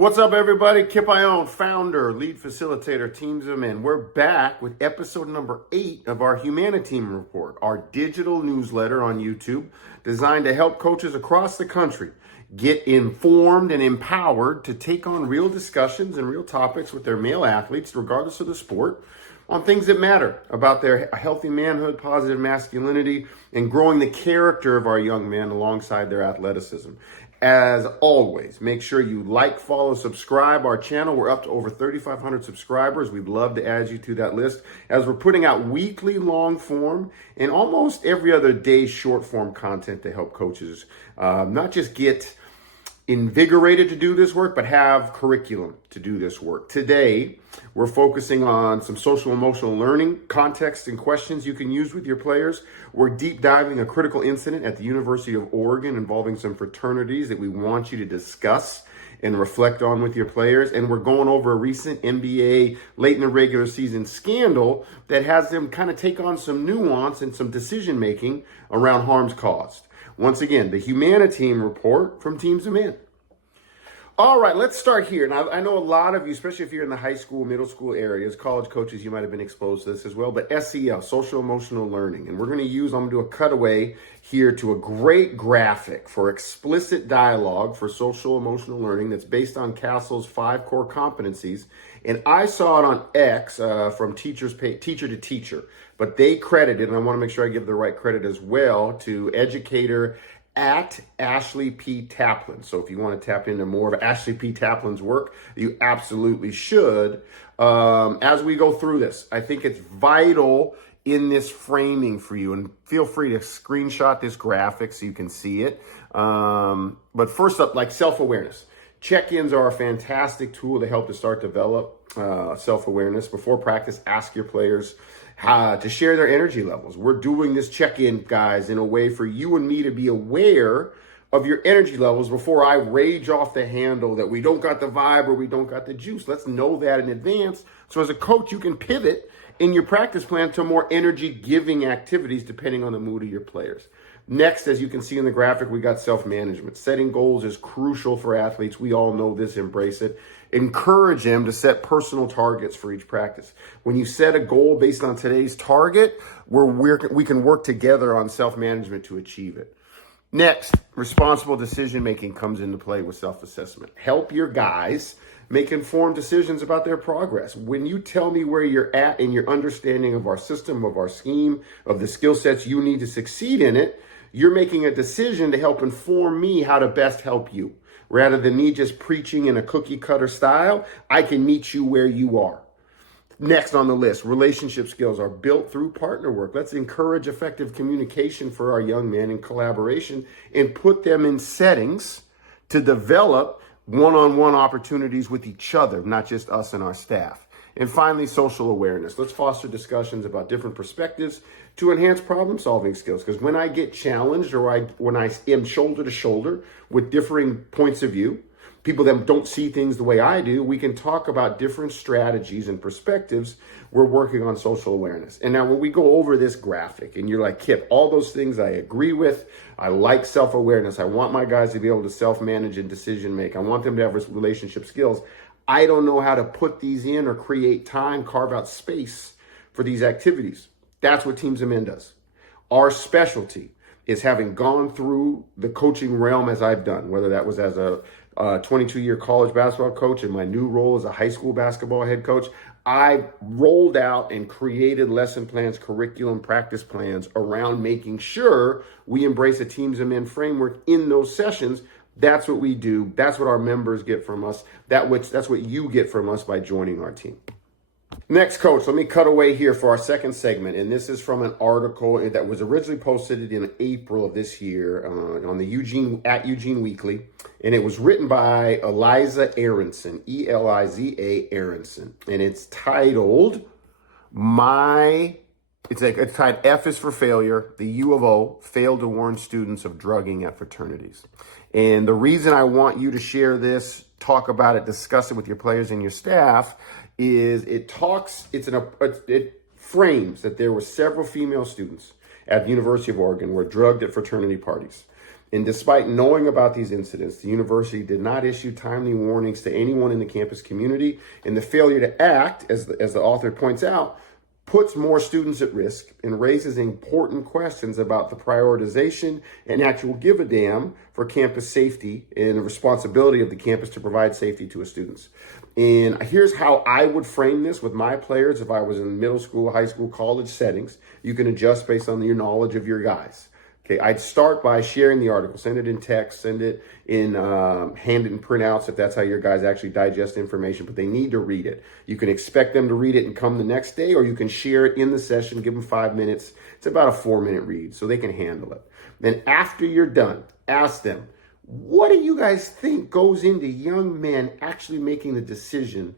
What's up, everybody? Kip Ioane, founder, lead facilitator, TeamsOfMen. We're back with episode number 8 of our HuMANiTEAM Report, our digital newsletter on YouTube designed to help coaches across the country get informed and empowered to take on real discussions and real topics with their male athletes, regardless of the sport, on things that matter about their healthy manhood, positive masculinity, and growing the character of our young men alongside their athleticism. As always, make sure you like, follow, subscribe our channel. We're up to over 3,500 subscribers. We'd love to add you to that list as we're putting out weekly long form and almost every other day short form content to help coaches not just get invigorated to do this work, but have curriculum to do this work. Today, we're focusing on some social emotional learning context and questions you can use with your players. We're deep diving a critical incident at the University of Oregon involving some fraternities that we want you to discuss and reflect on with your players. And we're going over a recent NBA late in the regular season scandal that has them kind of take on some nuance and some decision making around harms caused. Once again, the HuMANiTEAM Report from TeamsOfMen. All right, let's start here. Now, I know a lot of you, especially if you're in the high school, middle school areas, college coaches, you might have been exposed to this as well, but SEL, social emotional learning. And we're going to I'm going to do a cutaway here to a great graphic for explicit dialogue for social emotional learning that's based on Castle's 5 core competencies. And I saw it on X from teacher to teacher, but they credited, and I want to make sure I give the right credit as well, to educator at Ashley P. Taplin. So if you want to tap into more of Ashley P. Taplin's work, you absolutely should. As we go through this, I think it's vital in this framing for you, and feel free to screenshot this graphic so you can see it. But first up, like self-awareness. Check-ins are a fantastic tool to help to start develop self-awareness. Before practice, ask your players to share their energy levels. We're doing this check-in, guys, in a way for you and me to be aware of your energy levels before I rage off the handle that we don't got the vibe or we don't got the juice. Let's know that in advance. So as a coach, you can pivot in your practice plan to more energy-giving activities depending on the mood of your players. Next, as you can see in the graphic, we got self-management. Setting goals is crucial for athletes. We all know this, embrace it. Encourage them to set personal targets for each practice. When you set a goal based on today's target, we can work together on self-management to achieve it. Next, responsible decision-making comes into play with self-assessment. Help your guys make informed decisions about their progress. When you tell me where you're at in your understanding of our system, of our scheme, of the skill sets you need to succeed in it, you're making a decision to help inform me how to best help you. Rather than me just preaching in a cookie cutter style, I can meet you where you are. Next on the list, relationship skills are built through partner work. Let's encourage effective communication for our young men in collaboration and put them in settings to develop one-on-one opportunities with each other, not just us and our staff. And finally, social awareness. Let's foster discussions about different perspectives to enhance problem-solving skills. Because when I get challenged or when I am shoulder to shoulder with differing points of view, people that don't see things the way I do, we can talk about different strategies and perspectives. We're working on social awareness. And now when we go over this graphic and you're like, Kip, all those things I agree with. I like self-awareness. I want my guys to be able to self-manage and decision make. I want them to have relationship skills. I don't know how to put these in or create time, carve out space for these activities. That's what TeamsOfMen does. Our specialty is having gone through the coaching realm as I've done, whether that was as a 22-year college basketball coach in my new role as a high school basketball head coach. I rolled out and created lesson plans, curriculum, practice plans around making sure we embrace a TeamsOfMen framework in those sessions. That's what we do. That's what our members get from us. That's what you get from us by joining our team. Next, coach, let me cut away here for our second segment. And this is from an article that was originally posted in April of this year on the Eugene Weekly. And it was written by Eliza Aronson, Eliza Aronson. And it's titled, it's titled F is for Failure. The U of O failed to warn students of drugging at fraternities. And the reason I want you to share this, talk about it, discuss it with your players and your staff is it frames that there were several female students at the University of Oregon were drugged at fraternity parties. And despite knowing about these incidents, the university did not issue timely warnings to anyone in the campus community. And the failure to act, as the author points out, puts more students at risk and raises important questions about the prioritization and actual give a damn for campus safety and the responsibility of the campus to provide safety to its students. And here's how I would frame this with my players if I was in middle school, high school, college settings. You can adjust based on your knowledge of your guys. Okay, I'd start by sharing the article, send it in text, send it in, hand it in printouts if that's how your guys actually digest information, but they need to read it. You can expect them to read it and come the next day, or you can share it in the session, give them 5 minutes. It's about a 4-minute read, so they can handle it. Then after you're done, ask them, what do you guys think goes into young men actually making the decision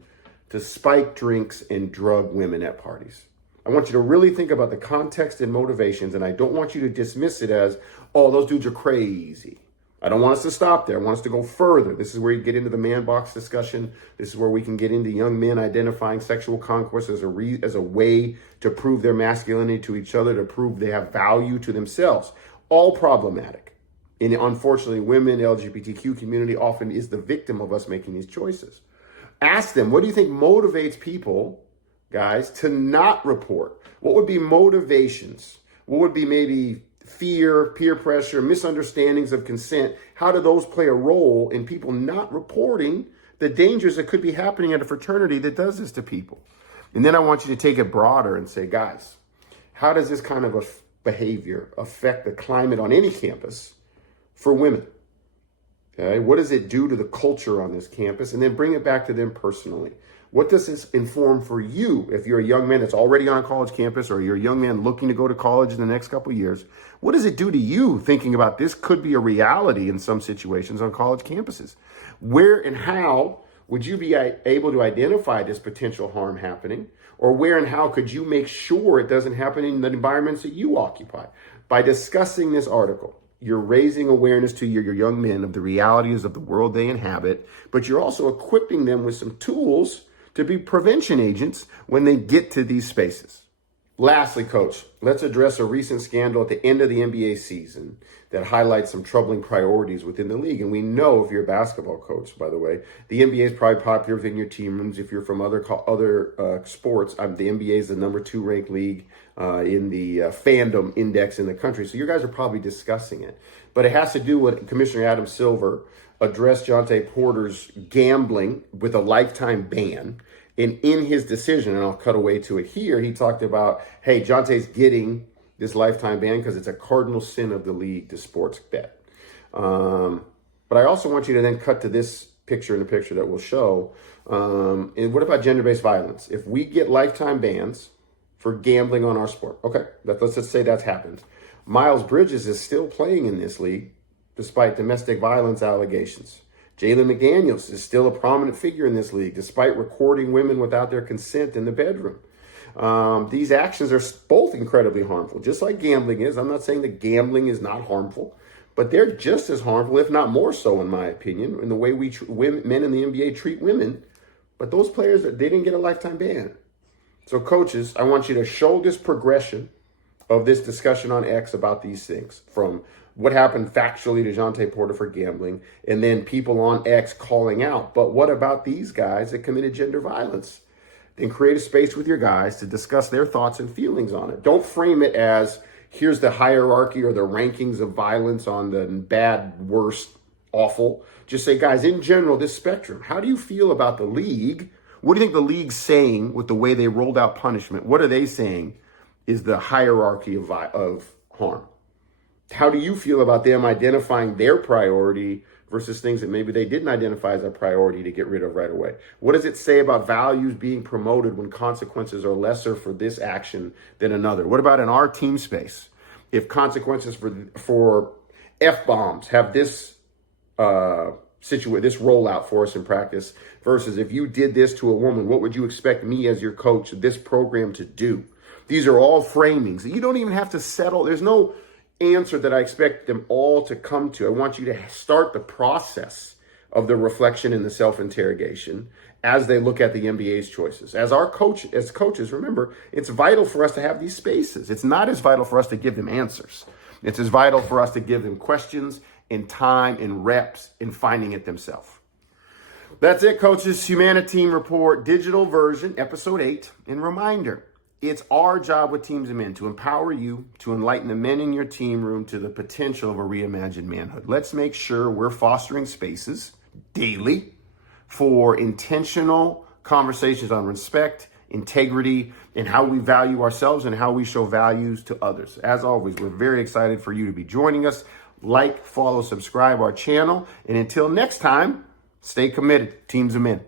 to spike drinks and drug women at parties? I want you to really think about the context and motivations, and I don't want you to dismiss it as, oh, those dudes are crazy. I don't want us to stop there. I want us to go further. This is where you get into the man box discussion. This is where we can get into young men identifying sexual conquest as a way to prove their masculinity to each other, to prove they have value to themselves. All problematic. And unfortunately, women, the LGBTQ community often is the victim of us making these choices. Ask them, what do you think motivates people, guys, to not report? What would be motivations? What would be maybe fear, peer pressure, misunderstandings of consent? How do those play a role in people not reporting the dangers that could be happening at a fraternity that does this to people? And then I want you to take it broader and say, guys, how does this kind of a behavior affect the climate on any campus for women? Okay, what does it do to the culture on this campus? And then bring it back to them personally. What does this inform for you if you're a young man that's already on a college campus, or you're a young man looking to go to college in the next couple of years? What does it do to you thinking about this could be a reality in some situations on college campuses? Where and how would you be able to identify this potential harm happening? Or where and how could you make sure it doesn't happen in the environments that you occupy? By discussing this article, you're raising awareness to your young men of the realities of the world they inhabit, but you're also equipping them with some tools to be prevention agents when they get to these spaces. Lastly, Coach, let's address a recent scandal at the end of the NBA season that highlights some troubling priorities within the league. And we know, if you're a basketball coach, by the way, the NBA is probably popular within your team rooms. If you're from other sports, the NBA is the number 2 ranked league in the fandom index in the country. So you guys are probably discussing it. But it has to do with Commissioner Adam Silver addressed Jontay Porter's gambling with a lifetime ban. And in his decision, and I'll cut away to it here, he talked about, hey, Jontay's getting this lifetime ban because it's a cardinal sin of the league to sports bet. But I also want you to then cut to this picture in the picture that we'll show. And what about gender-based violence? If we get lifetime bans for gambling on our sport, okay, let's just say that's happened. Miles Bridges is still playing in this league despite domestic violence allegations. Jalen McDaniels is still a prominent figure in this league, despite recording women without their consent in the bedroom. These actions are both incredibly harmful, just like gambling is. I'm not saying that gambling is not harmful, but they're just as harmful, if not more so, in my opinion, in the way men in the NBA treat women. But those players, they didn't get a lifetime ban. So coaches, I want you to show this progression of this discussion on X about these things, from what happened factually to Jontay Porter for gambling, and then people on X calling out, but what about these guys that committed gender violence? Then create a space with your guys to discuss their thoughts and feelings on it. Don't frame it as, here's the hierarchy or the rankings of violence on the bad, worst, awful. Just say, guys, in general, this spectrum, how do you feel about the league? What do you think the league's saying with the way they rolled out punishment? What are they saying is the hierarchy of harm? How do you feel about them identifying their priority versus things that maybe they didn't identify as a priority to get rid of right away? What does it say about values being promoted when consequences are lesser for this action than another? What about in our team space? If consequences for F-bombs have this this rollout for us in practice versus if you did this to a woman, what would you expect me as your coach, this program, to do? These are all framings. You don't even have to settle. There's no answer that I expect them all to come to. I want you to start the process of the reflection and the self-interrogation as they look at the NBA's choices. As coaches, remember, it's vital for us to have these spaces. It's not as vital for us to give them answers. It's as vital for us to give them questions and time and reps in finding it themselves. That's it, coaches. HuMANiTEAM Report, digital version, episode 8. And reminder, it's our job with Teams of Men to empower you, to enlighten the men in your team room to the potential of a reimagined manhood. Let's make sure we're fostering spaces daily for intentional conversations on respect, integrity, and how we value ourselves and how we show values to others. As always, we're very excited for you to be joining us. Like, follow, subscribe our channel. And until next time, stay committed. Teams of Men.